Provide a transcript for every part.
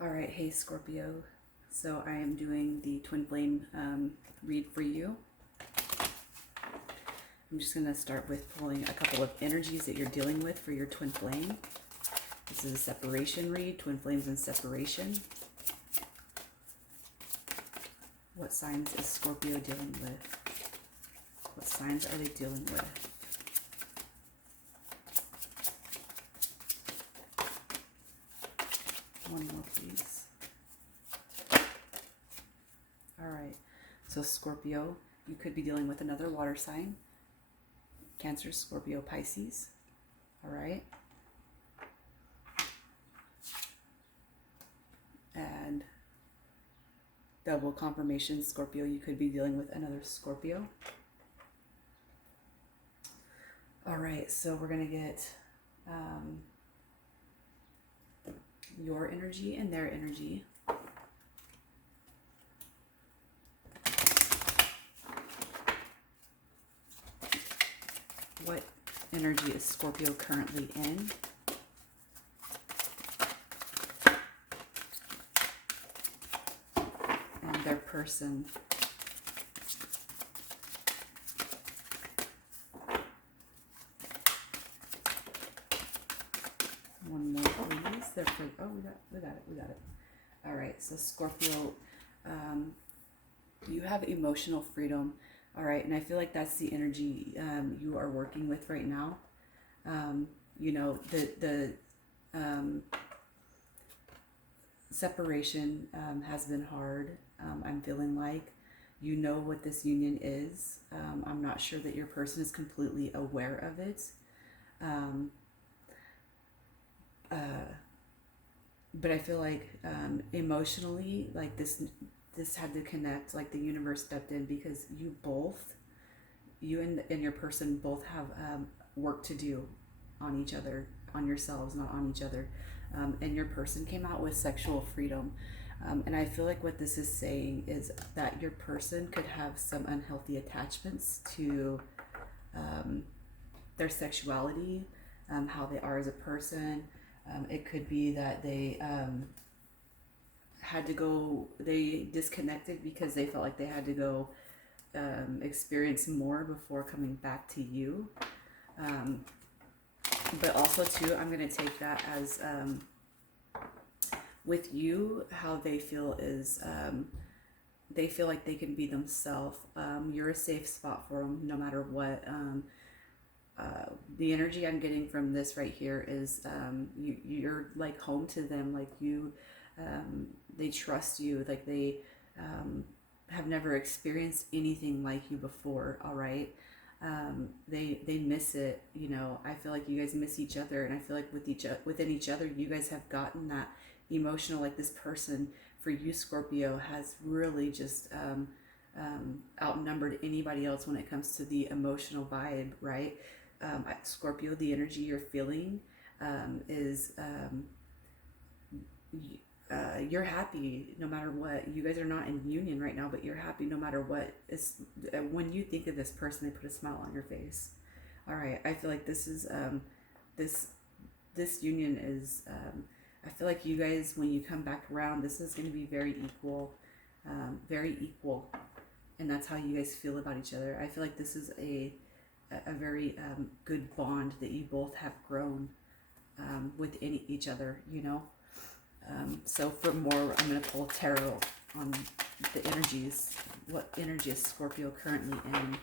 All right, hey Scorpio. So I am doing the twin flame read for you. I'm just going to start with pulling a couple of energies that you're dealing with for your twin flame. This is a separation read, twin flames and separation. What signs is Scorpio dealing with? What signs are they dealing with? One more, please. All right. So Scorpio, you could be dealing with another water sign. Cancer, Scorpio, Pisces. All right. And double confirmation, Scorpio, you could be dealing with another Scorpio. All right, so we're going to get your energy and their energy. What energy is Scorpio currently in? And their person. One more, please. Oh, we got it. All right, so Scorpio, you have emotional freedom. All right, and I feel like that's the energy you are working with right now. You know, the separation has been hard. I'm feeling like you know what this union is. I'm not sure that your person is completely aware of it. But I feel like emotionally, like this had to connect. Like the universe stepped in because you and your person both have work to do on each other, on yourselves, not on each other. And your person came out with sexual freedom. And I feel like what this is saying is that your person could have some unhealthy attachments to their sexuality, how they are as a person. It could be that they they disconnected because they felt like they had to go experience more before coming back to you. But also too, I'm going to take that as with you, how they feel is they feel like they can be themselves. You're a safe spot for them no matter what. The energy I'm getting from this right here is you're like home to them. Like they trust you. Like they have never experienced anything like you before. All right. They miss it. You know, I feel like you guys miss each other, and I feel like within each other, you guys have gotten that emotional. Like this person for you, Scorpio, has really just outnumbered anybody else when it comes to the emotional vibe, right? Scorpio, the energy you're feeling is you're happy no matter what. You guys are not in union right now, but you're happy no matter what. When you think of this person, they put a smile on your face. All right, I feel like this is this union is. I feel like you guys, when you come back around, this is going to be very equal, and that's how you guys feel about each other. I feel like this is a very good bond that you both have grown within each other, you know. So for more, I'm going to pull tarot on the energies. What energy is Scorpio currently in?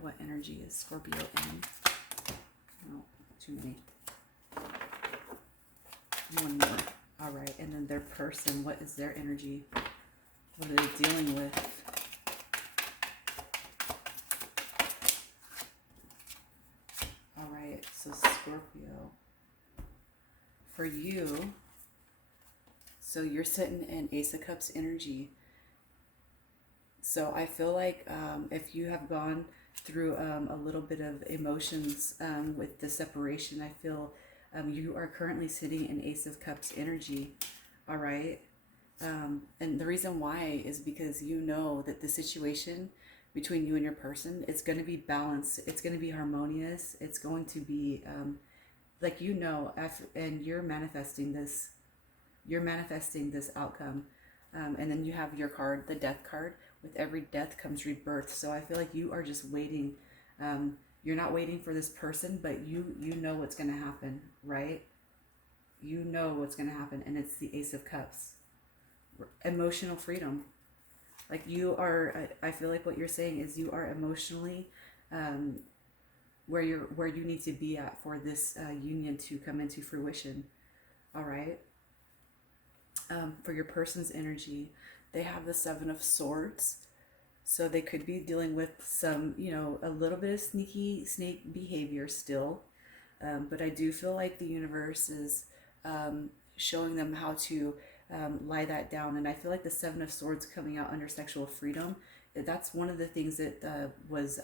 What energy is Scorpio in? No, too many. One more. All right, and then their person, what is their energy? What are they dealing with? All right, so Scorpio, for you, so you're sitting in Ace of Cups energy. So I feel like if you have gone through a little bit of emotions with the separation, I feel you are currently sitting in Ace of Cups energy. All right. And the reason why is because you know that the situation between you and your person. It's going to be balanced. It's going to be harmonious. It's going to be like, you know, and you're manifesting this. You're manifesting this outcome. And then you have your card, the death card. With every death comes rebirth. So I feel like you are just waiting. You're not waiting for this person, but you know what's going to happen, right? You know what's going to happen, and it's the Ace of Cups. Emotional freedom. Like, you are, I feel like what you're saying is you are emotionally where you need to be at for this union to come into fruition. All right. For your person's energy, they have the Seven of Swords. So they could be dealing with some, you know, a little bit of sneaky snake behavior still. But I do feel like the universe is showing them how to lie that down. And I feel like the Seven of Swords coming out under sexual freedom, that's one of the things that was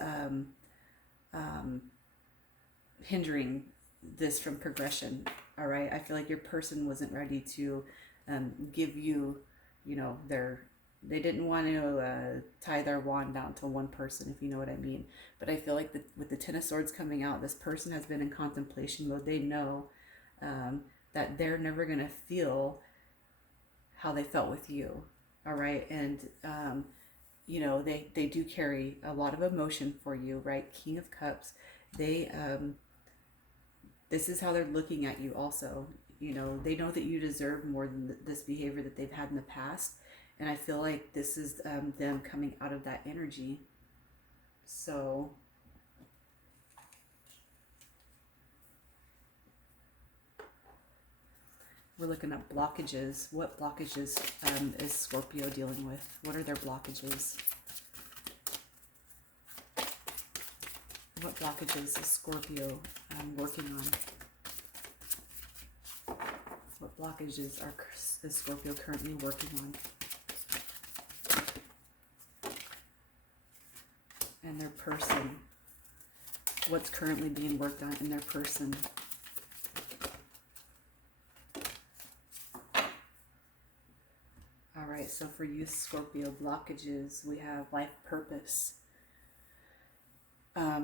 hindering this from progression. All right. I feel like your person wasn't ready to give you, you know, they didn't want to tie their wand down to one person, if you know what I mean. But I feel like with the Ten of Swords coming out, this person has been in contemplation mode. They know that they're never going to feel how they felt with you. All right. And, you know, they do carry a lot of emotion for you, right? King of Cups. They, this is how they're looking at you also. You know, they know that you deserve more than this behavior that they've had in the past. And I feel like this is them coming out of that energy. So we're looking at blockages. What blockages is Scorpio dealing with? What are their blockages? What blockages is Scorpio working on? What blockages is Scorpio currently working on? And their person. What's currently being worked on in their person? All right, so for you, Scorpio, blockages, we have life purpose.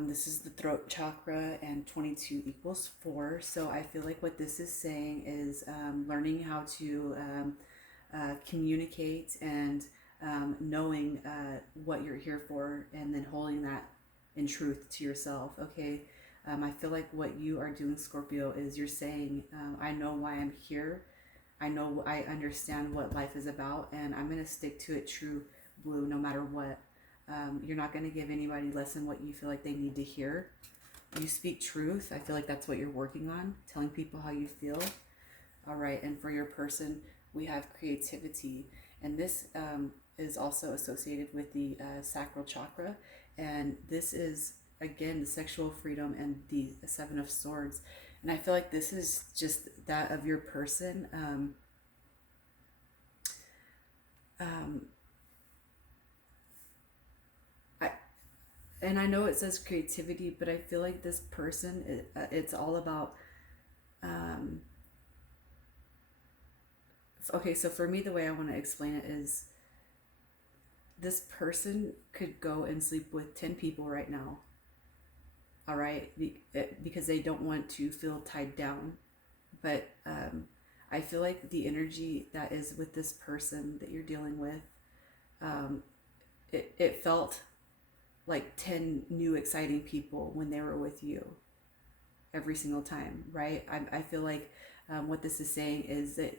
This is the throat chakra, and 22 equals 4. So I feel like what this is saying is learning how to communicate and knowing what you're here for, and then holding that in truth to yourself. Okay. I feel like what you are doing, Scorpio, is you're saying, I know why I'm here. I know, I understand what life is about, and I'm going to stick to it true blue no matter what. You're not going to give anybody less than what you feel like they need to hear. You speak truth. I feel like that's what you're working on, telling people how you feel. All right. And for your person, we have creativity. And this is also associated with the sacral chakra. And this is, again, the sexual freedom and the Seven of Swords. And I feel like this is just that of your person. And I know it says creativity, but I feel like this person, it's all about, okay, so for me, the way I want to explain it is this person could go and sleep with 10 people right now. All right. Because they don't want to feel tied down. But I feel like the energy that is with this person that you're dealing with, it felt like 10 new exciting people when they were with you every single time, right? I feel like what this is saying is that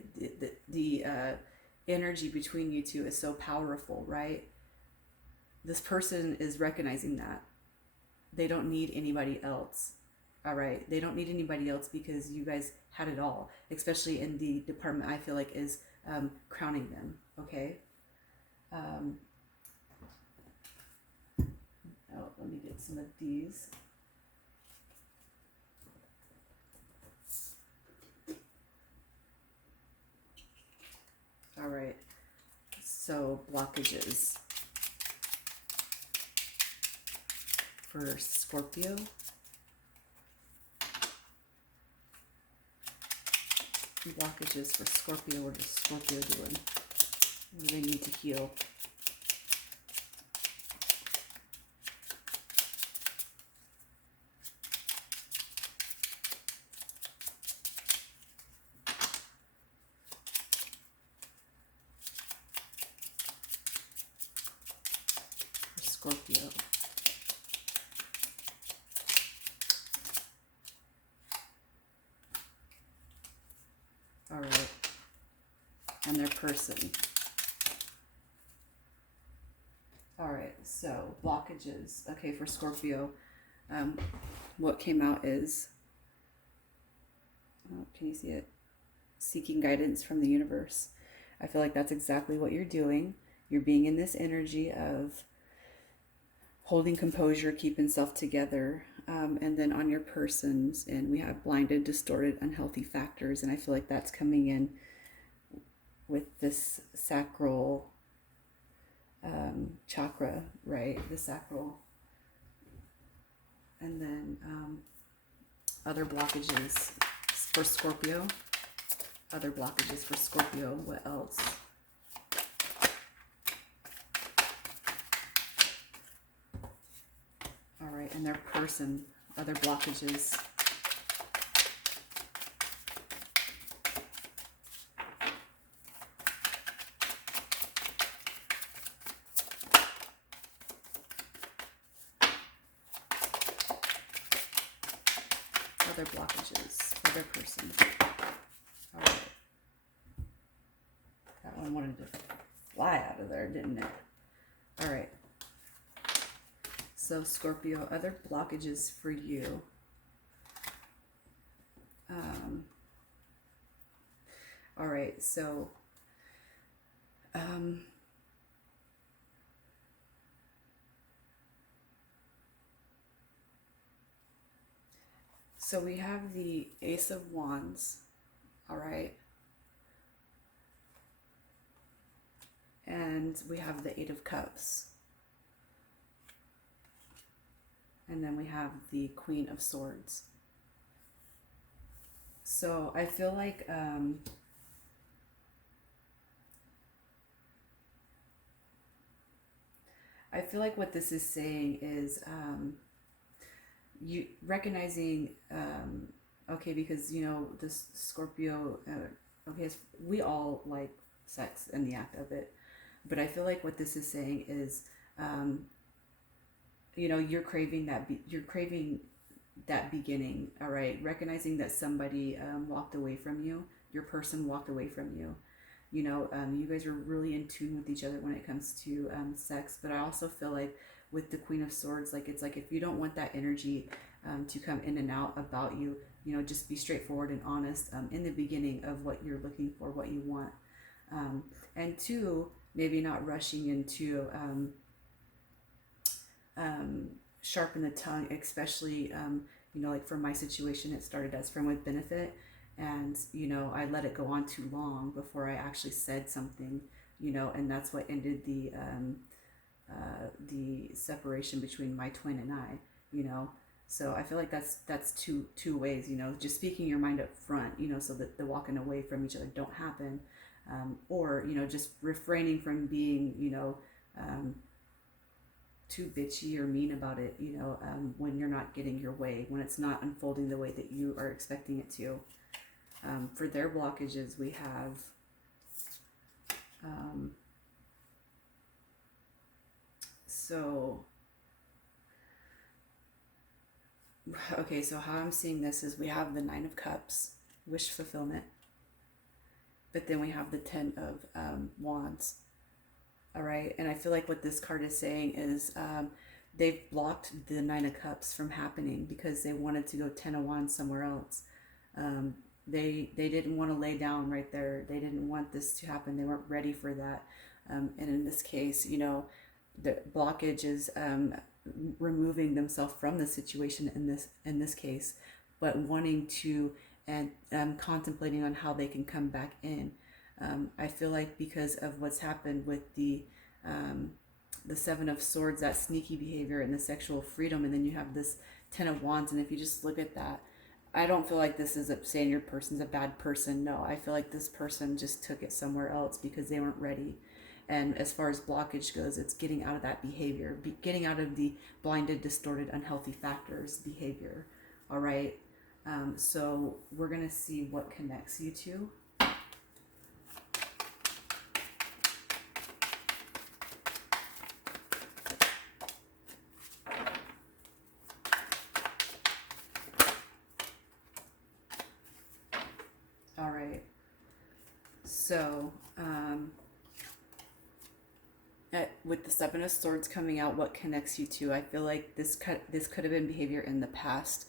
the energy between you two is so powerful, right? This person is recognizing that. They don't need anybody else, all right? They don't need anybody else because you guys had it all, especially in the department I feel like is crowning them, okay? Oh, let me get some of these. All right, so blockages for Scorpio. Blockages for Scorpio. What is Scorpio doing? What do they need to heal? Scorpio. All right. And their person. All right, so blockages. Okay, for Scorpio, what came out is, can you see it? Seeking guidance from the universe. I feel like that's exactly what you're doing. You're being in this energy of holding composure, keeping self together. And then on your persons, and we have blinded, distorted, unhealthy factors. And I feel like that's coming in with this sacral chakra, right? The sacral. And then other blockages for Scorpio. Other blockages for Scorpio. What else? All right, and their person. Other blockages. Other blockages for their person. All right. That one wanted to fly out of there, didn't it? All right. So Scorpio, other blockages for you. All right. So so we have the Ace of Wands. All right. And we have the Eight of Cups. And then we have the Queen of Swords. So I feel like what this is saying is you recognizing okay, because you know this Scorpio okay, we all like sex and the act of it, but I feel like what this is saying is you know, you're craving that beginning. All right, recognizing that somebody walked away from you, your person walked away from you. You know, you guys are really in tune with each other when it comes to sex. But I also feel like with the Queen of Swords, like it's like if you don't want that energy to come in and out about you, you know, just be straightforward and honest in the beginning of what you're looking for, what you want. And two, maybe not rushing into sharpen the tongue, especially, you know, like for my situation, it started as friend with benefit. And, you know, I let it go on too long before I actually said something, you know, and that's what ended the separation between my twin and I, you know. So I feel like that's two ways, you know, just speaking your mind up front, you know, so that the walking away from each other don't happen, or, you know, just refraining from being, you know, too bitchy or mean about it, you know, when you're not getting your way, when it's not unfolding the way that you are expecting it to. For their blockages, we have so okay, so how I'm seeing this is we have the Nine of Cups, wish fulfillment, but then we have the Ten of Wands. All right, and I feel like what this card is saying is they've blocked the Nine of Cups from happening because they wanted to go Ten of Wands somewhere else. They didn't want to lay down right there. They didn't want this to happen. They weren't ready for that. And in this case, you know, the blockage is removing themselves from the situation in this case, but wanting to and contemplating on how they can come back in. I feel like because of what's happened with the Seven of Swords, that sneaky behavior and the sexual freedom, and then you have this Ten of Wands, and if you just look at that, I don't feel like this is saying your person's a bad person. No, I feel like this person just took it somewhere else because they weren't ready. And as far as blockage goes, it's getting out of that behavior, getting out of the blinded, distorted, unhealthy factors behavior. All right. So we're going to see what connects you two. So, with the Seven of Swords coming out, what connects you to? I feel like this could have been behavior in the past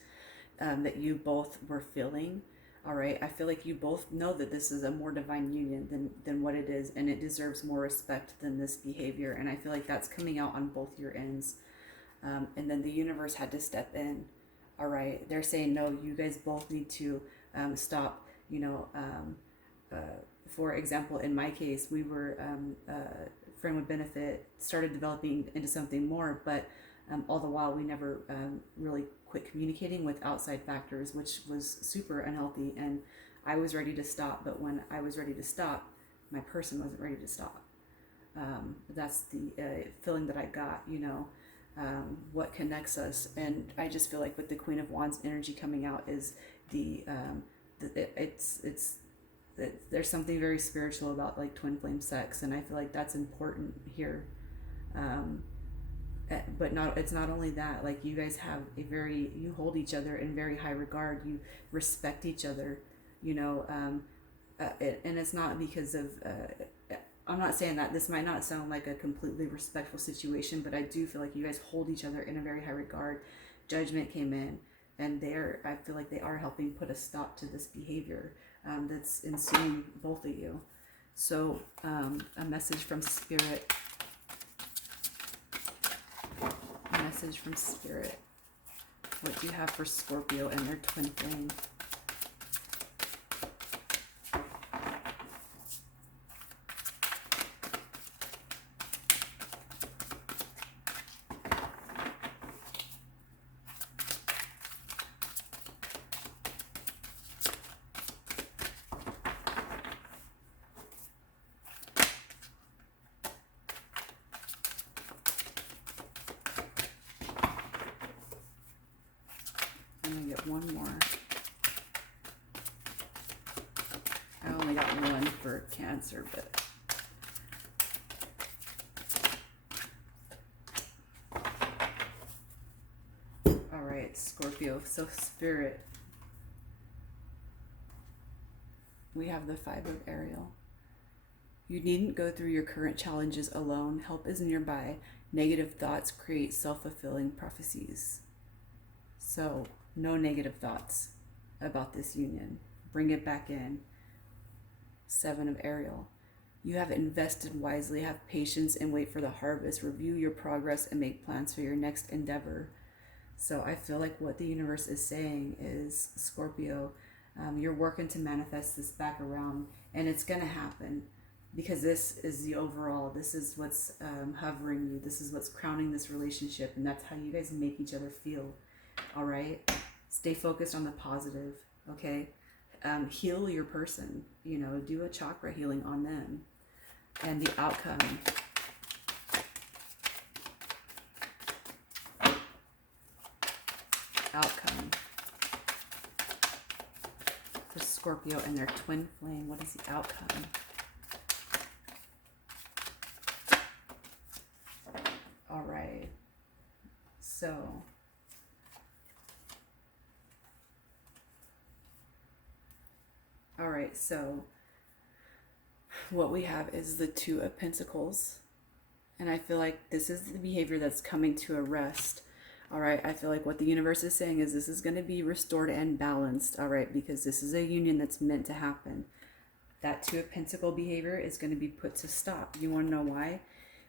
that you both were feeling. All right, I feel like you both know that this is a more divine union than what it is, and it deserves more respect than this behavior. And I feel like that's coming out on both your ends. And then the universe had to step in. All right, they're saying no. You guys both need to stop. For example, in my case, we were friend with benefit, started developing into something more, but all the while we never really quit communicating with outside factors, which was super unhealthy. And I was ready to stop, but when I was ready to stop, my person wasn't ready to stop. That's the feeling that I got, what connects us. And I just feel like with the Queen of Wands energy coming out is there's something very spiritual about like twin flame sex, and I feel like that's important here. But it's not only that, like you guys have you hold each other in very high regard, you respect each other, and it's not because of I'm not saying that this might not sound like a completely respectful situation, but I do feel like you guys hold each other in a very high regard. Judgment came in, and I feel like they are helping put a stop to this behavior that's ensuing both of you. So a message from Spirit. A message from Spirit. What do you have for Scorpio and their twin flame? I'm gonna get one more. I only got one for Cancer, but all right, Scorpio. So Spirit, we have the Five of Ariel. You needn't go through your current challenges alone. Help is nearby. Negative thoughts create self-fulfilling prophecies. So no negative thoughts about this union. Bring it back in. Seven of Ariel. You have invested wisely. Have patience and wait for the harvest. Review your progress and make plans for your next endeavor. So I feel like what the universe is saying is, Scorpio, you're working to manifest this back around, and it's going to happen because this is the overall. This is what's hovering you. This is what's crowning this relationship, and that's how you guys make each other feel. All right? Stay focused on the positive, okay? Heal your person, do a chakra healing on them. And the outcome. For Scorpio and their twin flame, what is the outcome? All right. So all right, so what we have is the Two of Pentacles. And I feel like this is the behavior that's coming to a rest. All right, I feel like what the universe is saying is this is going to be restored and balanced. All right, because this is a union that's meant to happen. That Two of Pentacle behavior is going to be put to stop. You want to know why?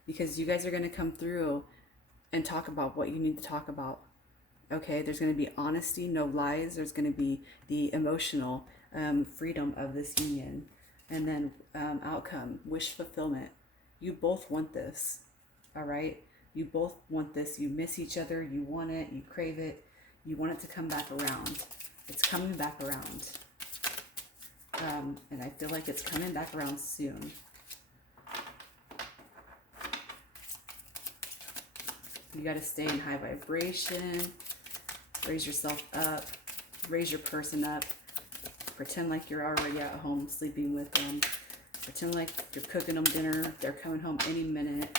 Because you guys are going to come through and talk about what you need to talk about. Okay, there's going to be honesty, no lies. There's going to be the emotional freedom of this union. And then outcome, wish fulfillment. You both want this, all right? You both want this. You miss each other. You want it. You crave it. You want it to come back around. It's coming back around. And I feel like it's coming back around soon. You got to stay in high vibration. Raise yourself up. Raise your person up. Pretend like you're already at home sleeping with them. Pretend like you're cooking them dinner. They're coming home any minute.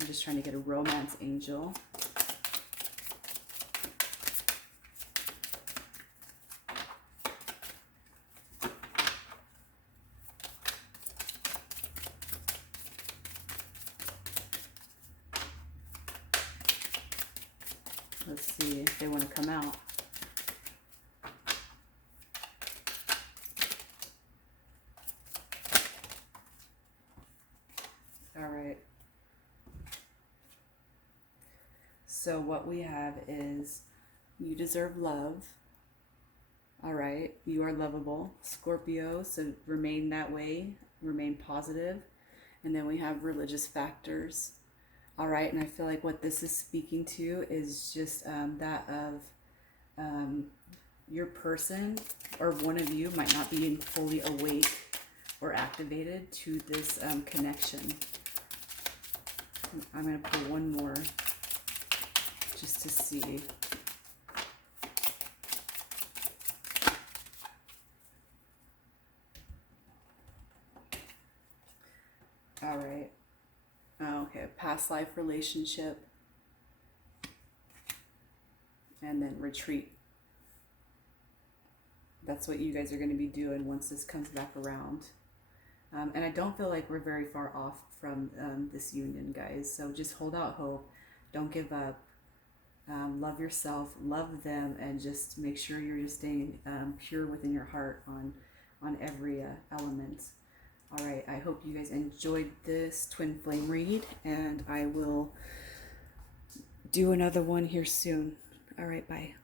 I'm just trying to get a romance angel. Let's see if they want to come out. All right. So what we have is you deserve love. All right. You are lovable, Scorpio. So remain that way. Remain positive. And then we have religious factors. All right. And I feel like what this is speaking to is just that of your person or one of you might not be fully awake or activated to this connection. I'm going to pull one more just to see. All right. Okay, past life relationship. And then retreat. That's what you guys are going to be doing once this comes back around. And I don't feel like we're very far off from this union, guys. So just hold out hope. Don't give up. Love yourself, love them, and just make sure you're just staying pure within your heart on every element. All right, I hope you guys enjoyed this twin flame read, and I will do another one here soon. All right, bye.